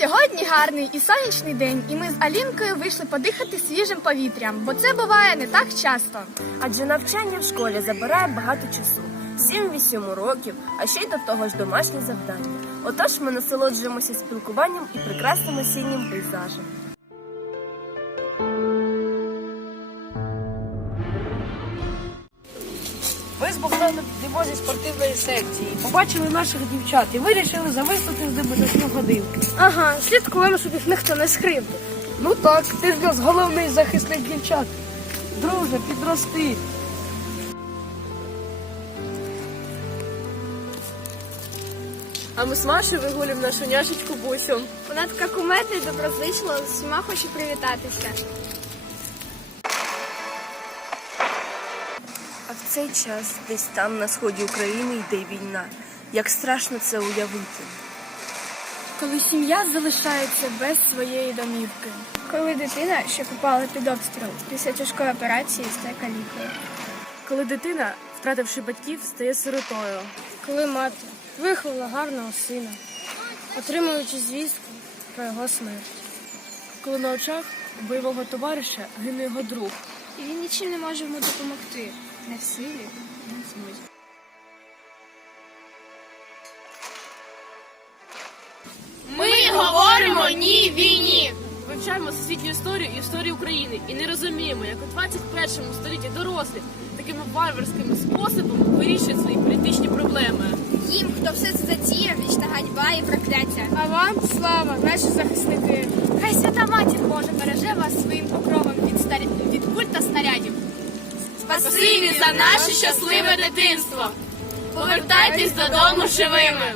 Сьогодні гарний і сонячний день, і ми з Алінкою вийшли подихати свіжим повітрям, бо це буває не так часто. Адже навчання в школі забирає багато часу 7-8 років, а ще й до того ж домашні завдання. Отож ми насолоджуємося спілкуванням і прекрасним осіннім пейзажем. Ми з Богданом йдемо зі спортивної секції. Побачили наших дівчат і вирішили замислити з ними на півгодинки. Ага, слідкуємо, щоб їх ніхто не скривдив. Ну так, ти ж нас головний захисник дівчат. Друже, підрости. А ми з Машею вигулюємо нашу няшечку Бусю. Вона така кумедна і доброзичлива, з усіма хоче привітатися. Цей час десь там на сході України йде війна. Як страшно це уявити. Коли сім'я залишається без своєї домівки. Коли дитина, що попала під обстріл, після тяжкої операції стає калікою. Коли дитина, втративши батьків, стає сиротою. Коли мати виховала гарного сина, отримуючи звістку про його смерть. Коли на очах бойового товариша гине його друг. І він нічим не може йому допомогти. Не в силі, не в змозі. Ми говоримо ні війні. Вивчаємо всесвітню історію і історію України і не розуміємо, як у 21 столітті дорослі такими варварськими способами вирішують свої політичні проблеми. Їм, хто все це затіяв, вічна ганьба і прокляття. А вам слава, наші захисники. Спасибі за наше щасливе дитинство. Повертайтесь додому живими.